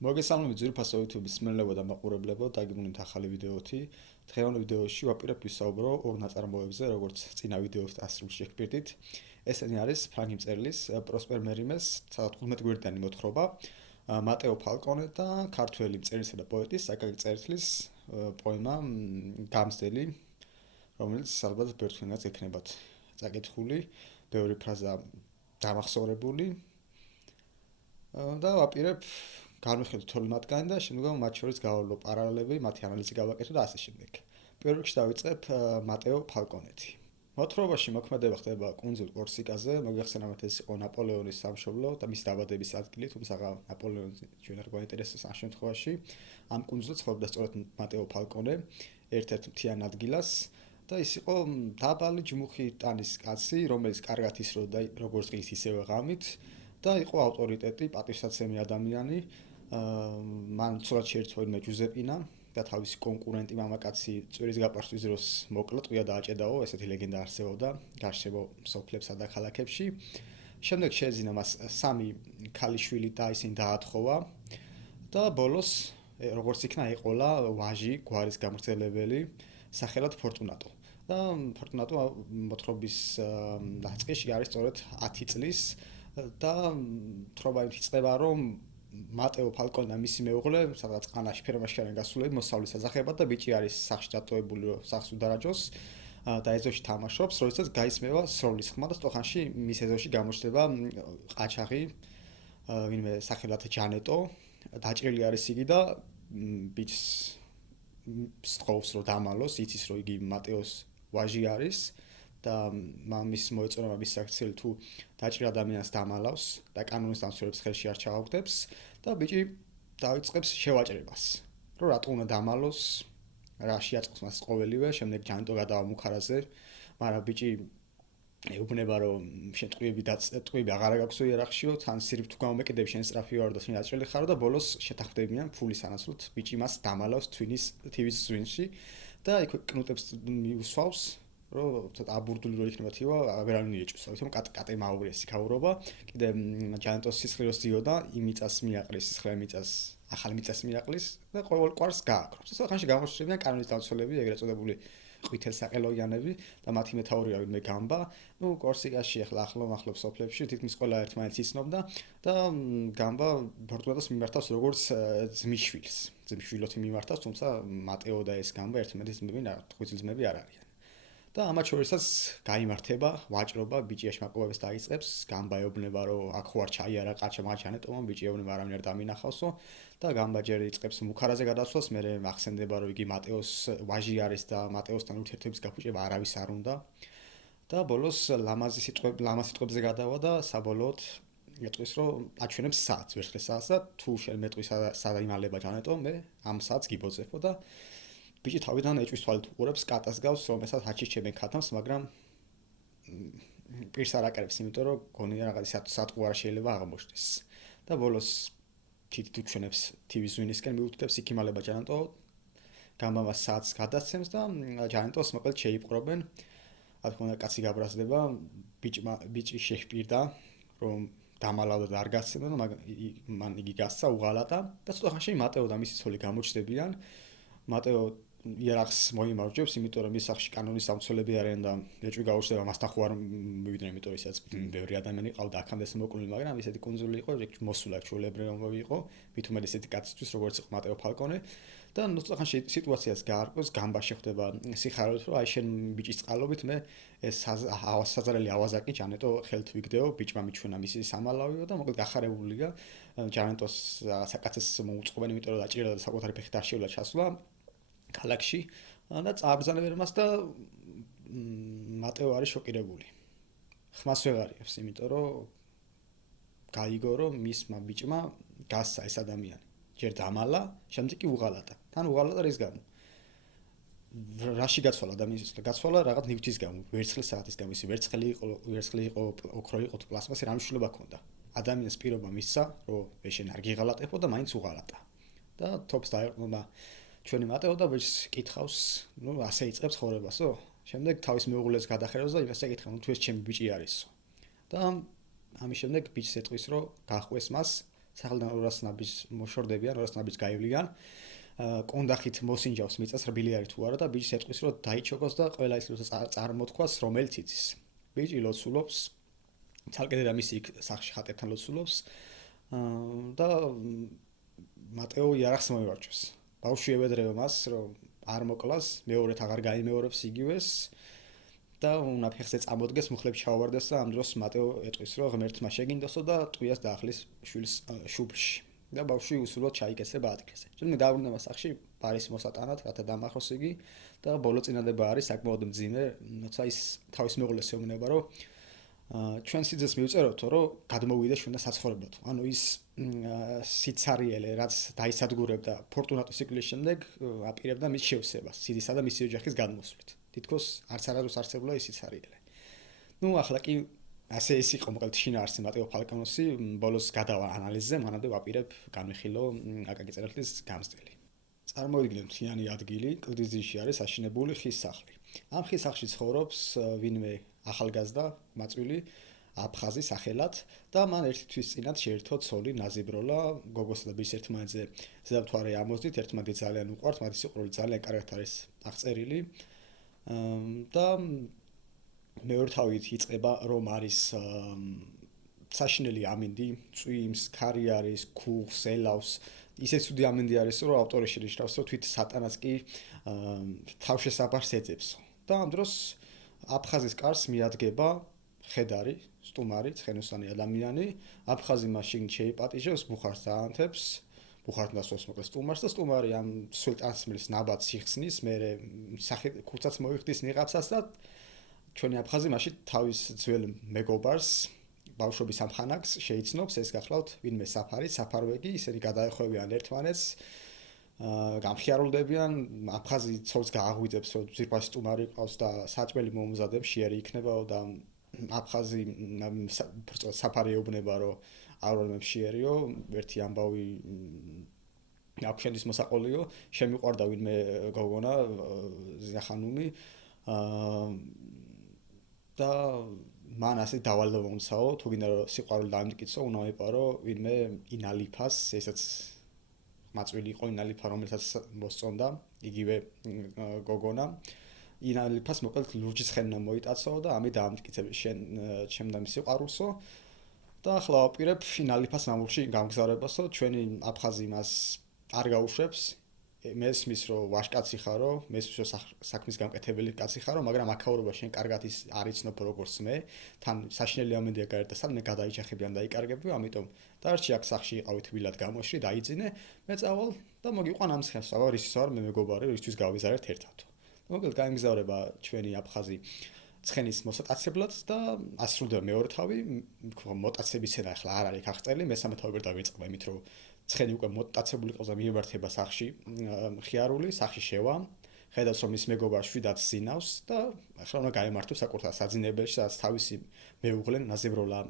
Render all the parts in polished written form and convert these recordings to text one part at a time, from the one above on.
მოგესალმებით ძვირფასო YouTube-ის მსმენელებო და მაყურებლებო, დაგეგმეთ ახალი ვიდეოთი. დღევანდელ ვიდეოში ვაპირებ ვისაუბრო ორ ნაწარმოებზე, როგორც წინა ვიდეოს ასრულს შეგპირდით. ესენი არის ფრანგი მწერლის პროსპერ მერიმეს 15 გვერდიანი მოთხრობა, მატეო ფალკონე და ქართველი მწერლისა და პოეტის საკაკი წერეთლის პოემა გამსდელი, რომელიც ალბათ ბერთვინაც ექნებათ წაკითხული, ბევრი ფრაზა დამახსოვრებული და ვაპირებ განვიხილოთ თოли მათგანი და შემდგომ მათ შორის გავავლო პარალელები, მათი ანალიზი გავაკეთო და ასე შემდეგ. პირველ რიგში დავიწყებ მატეო ფალკონეთი. მოთხრობაში მოქმედება ხდება კუნძულ კორსიკაზე, მოგეხსენებათ ეს იყო ნაპოლეონის სამშობლო და მისი დაბადების ადგილი, თუმცა ნაპოლეონი ჩვენ არ გვაინტერესებს ამ შემთხვევაში. ამ კუნძულზე ცხოვრობდა სწორედ მატეო ფალკონე, ერთ-ერთ მთიან ადგილას და ის იყო დაბალი ჯმუხი ტანის კაცი, რომელიც კარგად ისროდა როგორც დღის ისევე ღამით და იყო ავტორიტეტი, პატივსაცემი ადამიანი. მან ცოტა შეერთო იმე ჯუზეპინა და თავისი კონკურენტი მამაკაცი წვირის გაპარსვის დროს მოკლა, ტყვია დააჭედაო, ესეთი ლეგენდა არსებობდა გარშემო სოფლებსა და ქალაქებში. შემდეგ შეეძინა მას სამი ქალიშვილი და ისინი დაათხოვა და ბოლოს როგორც იქნა ეყოლა ვაჟი, გვარის გამგრძელებელი, სახელად ფორტუნატო. და ფორტუნატო მოთხრობის დაწყისში არის სწორედ 10 წლის და თხრობა იწყება, რომ მატეო ფალკონე და მისი მეუღლე სადღაც ყანაში ფერმაში არიან გასულები მოსავლის ასახებად და ბიჭი არის სახში დატოვებული, რომ სახს უდარაჯოს და ეზოში თამაშობს, როდესაც გაისმევა სროლის ხმა და სწორხანში მის ეზოში გამოჩნდება ყაჩაღი, ვინმე სახელად ჯანეტო, დაჭრილი არის იგი და ბიჭს სწხოვს, რომ დამალოს, იცის, რომ იგი მატეოს ვაჟი არის და მამის მოეწონება მის საქციელი თუ დაჭრილ ადამიანს დამალავს და კანონის დამცველებს ხელში არ ჩააგდებს და ბიჭი დაიწყებს შევაჭრებას, რომ რატო უნდა დამალოს, რა შეაწყოს მას ყოველივე. შემდეგ ჯანტო გადავა მუხარაზე, მაგრამ ბიჭი ეუბნება, რომ შენ ტყვიები აღარ გაქვს იერარქიო, თან სირბ თუ გამომეკიდებ შენ სწრაფი ვარ და შენ დაჭრილი ხარ და ბოლოს შეთანხმდებიან ფულის ანაცვლოდ ბიჭი მას დამალავს თვის ზვინში და იქ კნუტებს მიუსვავს, რომ ცოტა აბურდული რო იქნება თივა, ვერავინ იეჭვს, თუმცა კატე მაურია სიქაურობა, კიდე ჯანტოს სისხლი როსდიოდა, იმიწას მიაყრის, სისხლი მიწას, ახალი მიწას მიაყრის და ყოველ კვარს გააკრობს. ეს ხანში გამოჩნდებიან კანონის დამცველები, ეგრეთ წოდებული ყვითელსაყელოიანები და მათი მეთაურია ვინმე გამბა. კორსიკაში ახლა ახლო სოფლებში თითქმის ყველა ერთმანეთს იცნობდა და გამბა ფორტუნატოს მიმართავს როგორც ძმისშვილს. ძმისშვილოთი მიმართავს, თუმცა მატეო და ეს გამბა ერთმანეთის ღვიძლები არ არიან. და ამათ შორისაც გაიმართება ვაჭრობა, ბიჭი აშმაკობებს დაიწყებს, გამბა ეუბნება, რომ აქ ხო არ ჩაიარა ყაჩა მაჩანეტომა, ბიჭი ეუბნება არავინ არ დამინახავსო და გამბა ჯერ იწყებს მუხარაზე გადასვლას, მერე ახსენდება, რომ იგი მატეოს ვაჟი არის და მატეოსთან ურთიერთობის გაფუჭება არავის არ უნდა და ბოლოს ლამაზ სიტყვებზე გადავა და საბოლოოდ ეტყვის, რომ აჩვენებს საათს, ვერცხლის საათს და თუ შენ მეტყვის სადა იმალება ჯანეტო, მე ამ საათს გიბოძებო და ბიჭი თავიდან ეჭვის თვალით უყურებს კატას გავს, რომელსაც აჩიჩებენ ქათამს, მაგრამ პირს არ აკრებს, იმიტომ რომ გონია რაღაც სატყუ არ შეიძლება აღმოჩნდეს. და ბოლოს თითით უჩვენებს თივის ზვინისკენ მიუთითებს იქიმალება ჯანეტო, გამბამას საათს გადასცემს და ჯანეტოს მოკლედ შეიპყრობენ. რა თქმა უნდა, კაცი გაბრაზდება, ბიჭი შეჰპირდა, რომ დამალავდა და არ გასცემდა, მაგრამ იგი გასცა უღალატა და ცოტა ხანში მატეო და მისი ცოლი გამოჩნდებიან. მატეო იერარქს მოიმარჯვებს, იმიტომ რომ მის სახში კანონის დამცველები არიან და ეჭვი გაუჩნდება მასთან ხო არ მივიდნენ, იმიტომ ისაც ბევრი ადამიანი ყავდა აქამდე მოკლული, მაგრამ ისეთი კუნძული იყო, მოსულა ჩვეულებრივი იყო, მით უმეტეს ესეთი კაცისთვის, როგორც იყო მატეო ფალკონე და ცოტა ხანში სიტუაციას გაარკვევს, გამბა შეხვდება სიხარულით, რომ აი შენ ბიჭის წყალობით მე ეს საზარელი ავაზაკი ჯანეტო ხელთ ვიგდეო, ბიჭმა მიჩვენა მისი სამალავიო და მოკლედ გახარებულია. ჯანეტოს საკაცეს მოუწყობენ, იმიტომ რომ დაჭირდა და საკუთარი ფეხით არ შეულა ჩასვლა ქალაქში და წააბრძანებენ მას და მატეო არის შოკირებული. ხმას ვეღარიებს, იმიტომ რომ გაიგო, რომ მისმა ბიჭმა გასცა ეს ადამიანი. ჯერ დამალა, შემდეგ კი უღალატა. თან უღალატა რის გამო? რაში გაცვალა ადამიანის სისხლი? გაცვალა რაღაც ნივთის გამო, ვერცხლის საათის გამო. ის ვერცხლი იყო, ოქრო იყო თუ პლასმასი, რა მნიშვნელობა ჰქონდა? ადამიანს პირობა მისცა, რომ ეშენ არ გიღალატებო და მაინც უღალატა. და თოფს დაეყრდნობა ჩვენი მატეო და ბიჭს კითხავს, ასე იწყებს ცხოვრებასო? შემდეგ თავის მეუღლეს გადახედავს და იმას ეკითხა, თუ ეს ჩემი ბიჭი არისო. და ამის შემდეგ ბიჭს ეტყვის, რომ გაჰყვეს მას სახელიდან 200 ნაბის მოშორდებიან, 200 ნაბის გაივლიან. კონდახით მოსინჯავს მიწას რბილი არის თუ არა და ბიჭს ეტყვის რომ დაიჩოგოს და ყველა ის წარმოთქვას რომელიც იცის. ბიჭი ლოცულობს, ცალკე დედამისი იქ სახლში ხატებთან ლოცულობს და მატეო იარაღს მოივარჩევს. ბავშვი ევედრება მას რომ არ მოკლას, მეორედ აღარ გაიმეორებს იგივეს და უნდა ფეხზე წამოდგეს, მუხლებს ჩაავარდეს და ამ დროს მატეო ეტყვის რომ ღმერთმა შეგინდოსო და ტყვიას დაახლის შვილს შუბლში. და ბავშვი უსურვოდ ჩაიკეცება ადგილზე. შემდეგ დაბრუნდება სახლში ბარის მოსატანად, რათა დამახოს იგი და ბოლო წინადება არის საკმაოდ მძიმე, როცა ის თავის მეუღლეს ეუბნება, რომ ჩვენ სიძეს მივწეროთ, რომ გადმოვიდე ჩვენ და საცხოვრებლად. ანუ ის სიცარიელე, რაც დაისადგურებდა ფორტუნატოს სიკვდილის შემდეგ, აპირებდა მის შევსებას, სიდისა და მისი ოჯახის გადმოსვლით. თითქოს არც არადოს არსებულა ის სიცარიელე. ახლა კი ასე ის იყო მოკლედ შინაარსი მატეო ფალკონოსი, ბოლოს გადავა ანალიზზე, მანამდე ვაპირებ განვიხილო აკაკი წერეთლის გამზრდელი. წარმოვიდგინეთ მთიანი ადგილი, კლდის ძირში არის აშენებული ხის სახლი. ამ ხის სახლში ცხოვრობს ვინმე ახალგაზრდა მაწვილი აფხაზი სახელად და მან ერთი თვის წინათ შეერთო ცოლი ნაზიბროლა, გოგოსა და ბიჭს ერთმანეთზე ზედამთვარე ამოძდით, ერთმანეთი ძალიან უყვართ, მათი სიყვარული ძალიან კარგად არის აღწერილი და მეორე თავით იწყება რომ არის საშინელი ამინდი, წვიმს, ქარი არის, ქუხს, ელავს. ისეთ ცუდი ამინდი არის, რომ ავტორი შენიშნავს, რომ თვით სატანას კი თავშესაფარს ეძებსო. და ამ დროს აფხაზის კარს მიადგება ხედარი, სტუმარი, ცხენოსანი ადამიანი. აფხაზი მაშინ შეიპატიჟებს, ბუხარს დაანთებს, ბუხარს დასვას მოკლედ სტუმარს და სტუმარი ამ სულტანსმლის ნაბადს იხსნის, მერე ქურცაც მოიხდის ნიღაბსას და ჩვენი აფხაზი მაშინ თავის ძველ მეგობარს ბავშვობის ამხანაგს შეიცნობს, ეს გახლავთ ვინმე საფარვეგი, ისინი გადაეხვევიან ერთმანეთს, გამხიარულდებიან, აფხაზი ცოლს გააღვიძებს, რომ ძირფას სტუმარი ყავს და საჭმელი მომზადებს, შეერი იქნებაო და აფხაზი საფარი ეუბნება, რომ არავინ შეერიო, ერთი ამბავი აქვს შენთვის მოსაყოლიო, შემიყვარდა ვინმე გოგონა ზინახანუმი და მან ასე დავალება მომცაო, თუ გინდა რომ სიყვარული დაამტკიცო, უნდა მეპარო ვინმე ინალიფას, ესაც მაწვილი იყო ინალიფა, რომელსაც მოსწონდა, იგივე გოგონა. ინალიფას მოკლედ ლურჯის ხენა მოიტაცო და ამით დაამტკიცებს შენ ჩემდა სიყვარულსო. და ახლა ვაპირებ ინალიფას მამულში გამგზავრებასო, ჩვენი აფხაზი მას არ გაუშვებს. მესმის რომ ვაშკაცი ხარო, მესმის რომ საქმის გამკეთებელი კაცი ხარო, მაგრამ აქაურობა შენ კარგად ის არ იცნობ როგორც მე, თან საშინელი ამინდია გაერთასთან მე გადაიჯახები ან დაიკარგები, ამიტომ დარჩი აქ სახში იყავით ვილად გამოშრი, დაიძინე, მე წავალ და მოგიყვან ამ ხეს, აბა რისის ვარ მე მეგობარი, რისთვის გავიზარეთ ერთად. მოკლედ გაიმგზავრება ჩვენი აფხაზი ცხენის მოსატაცებლად და ასრულდება მეორე თავი, მოტაცების ენა ახლა არ არის აღწერილი, მესამე თავი ვერ დავიწყება იმით რომ ცხენი უკვე მოტაცებული ყავს და მიემართება სახში მხიარული, სახში შევა, ხედავს რომ ის მეგობარ შვიდად ზინავს და ახლა უნდა გაემართოს საკუთარ საძინებელში, სადაც თავისი მეუღლე ნაზიბროლა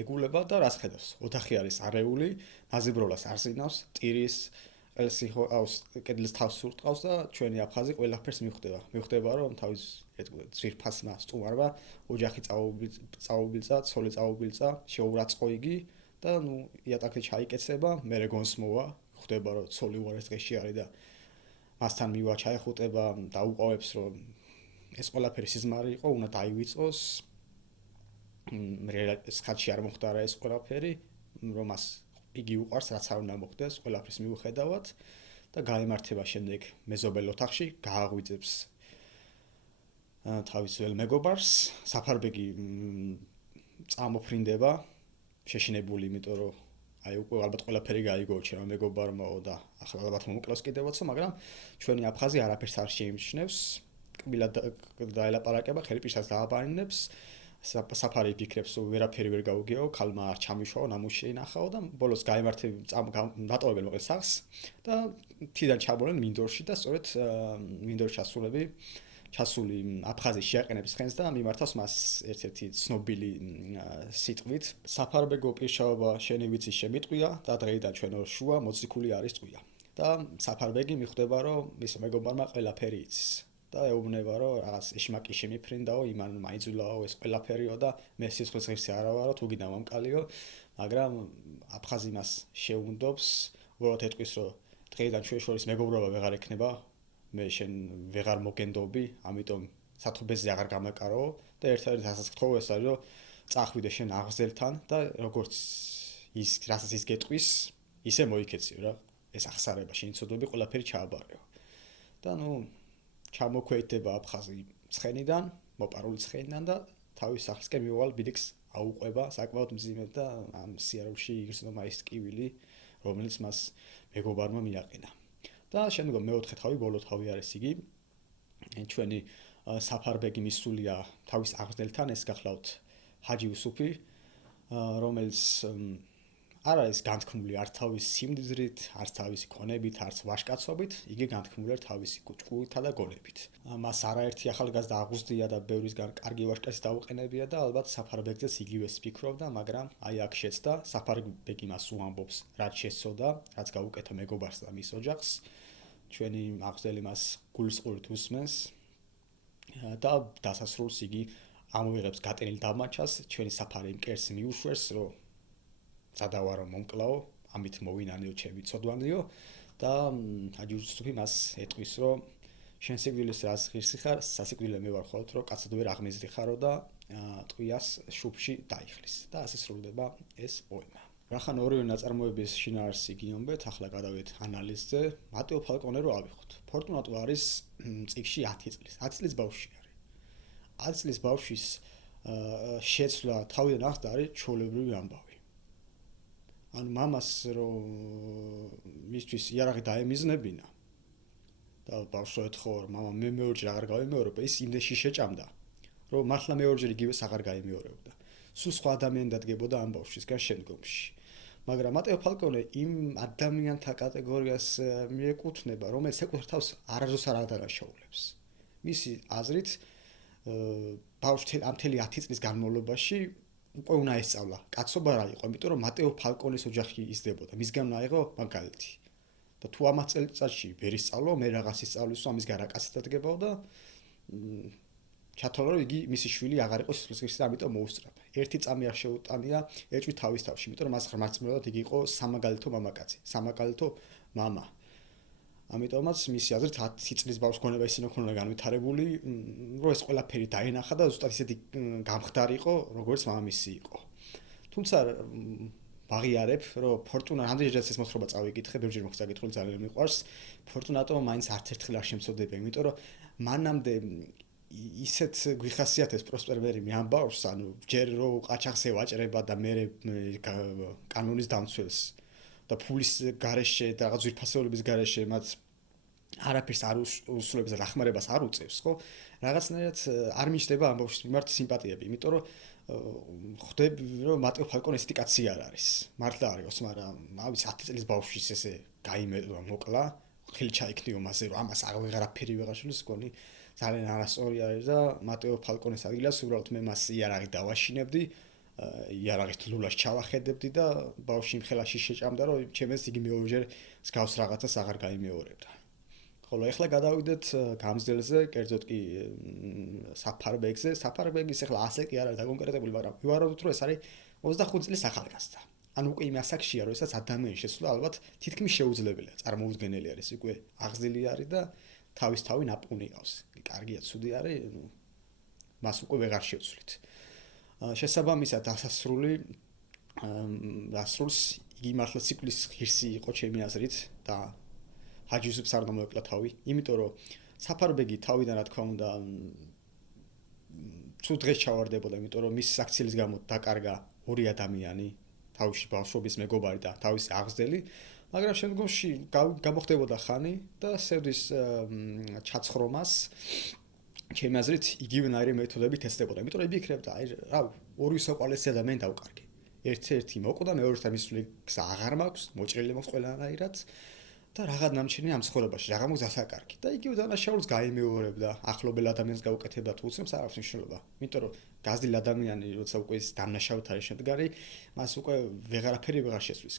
ეგულება და რას ხედავს? ოთახი არის არეული, ნაზიბროლას არ ზინავს, ტირის ყელსი ყავს, კედლის თავს სურტყავს და ჩვენი აფხაზი ყველაფერს მიხვდება. მიხვდება რომ თავის ძვირფასმა სტუმარმა ოჯახი წაუბილწა, ცოლი წაუბილწა, შეურაცხო იგი და იატაკზე ჩაიკეცება, მერე გონსმოვა, ხვდება რომ ცოლი უარეს დღეში არის და მასთან მივა ჩაეხუტება, დაუყოვებს რომ ეს ყველაფერი სიზმარი იყო, უნდა დაივიწყოს. ხალხში არ მოხდარა ეს ყველაფერი, რომ მას იგი უყარს, რაც არ უნდა მოხდეს, ყველაფრის მიუხედავად და გაემართება შემდეგ მეზობელ ოთახში, გააღვიძებს თავის ძველ მეგობარს, საფარბეგი წამოფრინდება, შეშინებული, იმიტომ რომ აი უკვე ალბათ ყველაფერი გაიგო ჩემო მეგობარმო და ახლა ალბათ მომკლავს კიდევაცო, მაგრამ ჩვენი აფხაზი არაფერს არ შეიმჩნევს, კბილად დაელაპარაკება, ხელფიშას დააბანინებს, საფარი ფიქრებს, რომ ვერაფერი ვერ გაუგეო, ქალმა არ ჩამიშაო, ნამუში ინახაო და ბოლოს დატოვებენ მოკლედ სახლს და თიდან ჩაბოლენ მინდორში და სწორედ მინდორში ჩასული აფხაზი შეაყენებს ხენს და მიმართავს მას ერთ-ერთი ცნობილი სიტყვით საფარბეგო პირშაობა შენი ვიცი შემიტყვია და დღეიდან ჩვენ ორ შუა მოციქული არის ტყვია და საფარბეგი მიხვდება რომ მის მეგობარმა ყველაფერი იცის და ეუბნება რომ რაღაც ეშმაკი შემიფრინდაო იმან მაიძულაო ეს ყველაფერიო და მე სიცხლის ღირსი არა ვარო თუ გინდა მომკალიო მაგრამ აფხაზი მას შეუნდობს, უბრალოდ ეთქვის, რომ დღეიდან ჩვენ შორის მეგობრობა ვეღარ ექნება, მე შენ ვეღარ მოგენდობი, ამიტომ სათხობეზე აღარ გამაკარო და ერთ-ერთი ასაც გთხოვ ეს არის, რომ წახვიდე შენ აღზელთან და როგორც ის რასაც ის გეტყვის, ისე მოიქეციო რა. ეს ახსარება შეიცოდები, ყველაფერი ჩააბარეო. და ჩამოქვეითდება აფხაზი ცხენიდან, მოპარული ცხენიდან და თავის სახლისკენ მიუვალ ბილიქს აუყვება საკმაოდ მძიმედ და ამ სიარულში იგრძნობა ის ტკივილი, რომელიც მას მეგობარმა მიაყენა. და შემდგომ მეოთხე თავი, ბოლო თავი არის იგი. ჩვენი საფარბეგი მისულია თავის აღზრდელთან, ეს გახლავთ ჰაჯი უსუფი, რომელიც არ არის განთქმული არც თავის სიმდიდრით, არც თავისი ქონებით, არც ვაჟკაცობით, იგი განთქმული არის თავისი კუჭკუითა და გონებით. მას არაერთი ახალგაზრდა აღუზდია და ბევრისგან კარგი ვაჟკაცი დაუყენებია და ალბათ საფარბეგზეც იგივეს ფიქრობდა, მაგრამ აი აქ შეცდა, საფარბეგი მას უამბობს, რაც შეცოდა, რაც გაუკეთა მეგობარს და მის ოჯახს. ჩვენი აღზრდელი მას გულისყურით უსმენს და დასასრულს იგი ამოიღებს გატენილ დამაჩას, ჩვენი საფარი მკერს მიუშვერს, რომ სადავარო მომკლაო, ამით მოვინანიო ჩემი ცოდვანიო და ჰაჯი უსუფი მას ეტყვის, რომ შენ სიკვდილის რას ღირსი ხარ, სასიკვდილე მე ვარ ხოლმე, რომ კაცად ვერ აღმიზდი ხარო და ტყვიას შუბში დაიხლის. და ასე სრულდება ეს პოემა. რახან ორივე ნაწარმოების შინაარსი გიომბეთ, ახლა გადავიდეთ ანალიზზე. მატეო ფალკონე რო ავიღოთ. ფორტუნატო არის წიგნში 10 წლის. 10 წლის ბავშვი არის. 10 წლის ბავშვის შეცვლა თავიდან ახლა არის ჩვეულებრივი ამბავი. ანუ მამას რომ მისთვის იარაღი დაემიზნებინა და ბავშვო ეთხოვა რომ მამა მე მეორჯერ აღარ გავიმეორებ, ის იმდენში შეჭამდა, რომ მართლა მეორჯერ იგივეს აღარ გაიმეორებდა. სულ სხვა ადამიანი დადგებოდა ამ ბავშვისგან შემდგომში. მაგრამ მატეო ფალკონე იმ ადამიანთა კატეგორიას მიეკუთვნება, რომელიც საკუთარ თავს არასდროს არ ადანაშაულებს. მისი აზრით ბავშვი ამ მთელი 10 წლის განმავლობაში უკვე უნდა ესწავლა. კაცობა რა იყო, იმიტომ რომ მატეო ფალკონეს ოჯახი იზრდებოდა. მისგან უნდა აიღო მაგალითი. და თუ ამ წელიწადში ვერ ისწავლო, მე რაღაც ისწავლის, ამისგან რა კაცი დადგებაო და ჩათვალა, რომ იგი მისი შვილი აღარ იყო სიცოცხლეში და ამიტომ მოუსწრაფა. ერთი წამი არ შეუტანია ეჭვი თავის თავში, იმიტომ რომ მას ღმერთმრევლად იგი იყო სამაგალითო მამაკაცი, სამაგალითო მამა. ამიტომაც მისი აზრით 10 წლის ბავშვს გონება ისინი ქონდა განვითარებული, რომ ეს ყველაფერი დაენახა და ზუსტად ისეთი გამხდარი იყო, როგორც მამამისი იყო. თუმცა ვაღიარებ, რომ ფორტუნა ამდენჯერაც ეს მოთხრობა წავიკითხე, ბევრჯერ მოგწაკითხული ძალიან მიყვარს. ფორტუნატო მაინც არც ერთხელ არ შემწოდება, იმიტომ რომ მანამდე ისეთ გვიხასიათებს პროსპერბერი მეამბავს, ანუ ჯერ რო ყაჩაღს ევაჭრება და მე კანონის დამცველს და ფულის გარეშე და რაღაც ძვირფასეულების გარეშე მათ არაფერს არ უსულებს და დახმარებას არ უწევს, ხო? რაღაცნაირად არ მიჩნდება ამ ბავშვის მიმართ სიმპათიები, იმიტომ რომ ხვდები რომ მატეო ფალკონე ესეთი კაცი არ არის. მართლა არის, მაგრამ ავიც 10 წლის ბავშვის ესე გაიმეტვა მოკლა, ხელი ჩაიქნიო მასე რომ ამას აღარაფერი ვეღარშულის გონი ძალიან არასწორი არის და მატეო ფალკონეს ადგილას უბრალოდ მე მას იარაღი დავაშინებდი, იარაღის ლულას ჩავახედებდი და ბავშვი მხელაში შეჭამდა, რომ ჩემს იგი მეორჯერ მსგავს რაღაცას აღარ გაიმეორებდა. ხოლო ეხლა გადავიდეთ გამზელზე, კერძოდ კი საფარბეგზე. საფარბეგის ეხლა ასე კი არ არის დაკონკრეტებული, მაგრამ ვივარაუდოთ, რომ ეს არის 25 წლის ახალგაზრდა. ანუ უკვე იმ ასაკშია, როდესაც ადამიანის შესვლა ალბათ თითქმის შეუძლებელია, წარმოუდგენელი არის, უკვე აღზრდილი არის და თავის თავი ნაპოვნი ყავს. კარგია, ცუდი არის, მას უკვე ვეღარ შევცვლით. შესაბამისად, დასრულს იგი მართლა სიკვდილის ღირსი იყო ჩემი აზრით და ჰაჯი უსუფს არ დამოეკლა თავი, იმიტომ რომ საფარბეგი თავიდან რა თქმა უნდა ცუდ დღეს ჩავარდებოდა, იმიტომ რომ მის საქციელის გამო დაკარგა ორი ადამიანი, თავისი ბავშვობის მეგობარი და თავისი აღზრდელი, მაგრამ შემდგომში გამოხდებოდა ხანი და სევდის ჩაცხრომას ჩემი აზრით იგივენაირი მეთოდებით ეცდებოდა, იმიტომ რომ იფიქრებდა, აი რა, ორი საყვალესი ადამიანი დავკარგე. ერთ-ერთი მოკვდა, მეორესთან მისული გზა აღარ მაქვს, მოჭრილი მაქვს ყველანაირად. და რაღაც ნამჩენი ამ ცხოვრებაში, რაღა მოხდა საკარგი და იგივე დანაშაულს გაიმეორებდა, ახლობელ ადამიანს გაუკეთებდა თუ უცნობს არ აქვს მნიშვნელობა. იმიტომ რომ გაზრდილ ადამიანი, როცა უკვე ის დანაშაულთ არის შემდგარი, მას უკვე ვეღარაფერი ვეღარ შეცვლის.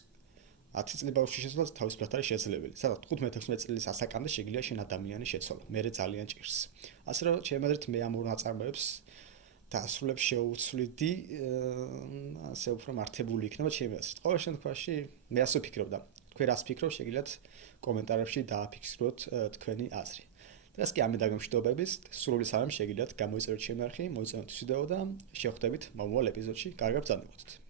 10 წლის ბავშვი შეცვლას თავისუფლად არის შესაძლებელი. სადაც 15-16 წლის ასაკამდე შეგიძლია შენ ადამიანი შეცვალო. მე ძალიან ჭირს. ასე რომ ჩემი აზრით მე ამ ორ ნაწარმოებს დასრულებს შეუცვლიდი, ასე უფრო მართებული იქნება ჩემი აზრით. ყოველ შემთხვევაში მე ასე ვფიქრობდა. თქვენ რას ფიქრობთ, შეგიძლიათ კომენტარებში დააფიქსიროთ თქვენი აზრი. დღეს კი ამით დაგემშვიდობებით, სრული სალამი შეგიძლიათ გამოიწეროთ ჩემი არხი, მოიწონოთ ვიდეო და შევხვდებით მომავალ ეპიზოდში. კარგად ბრძანებოდეთ.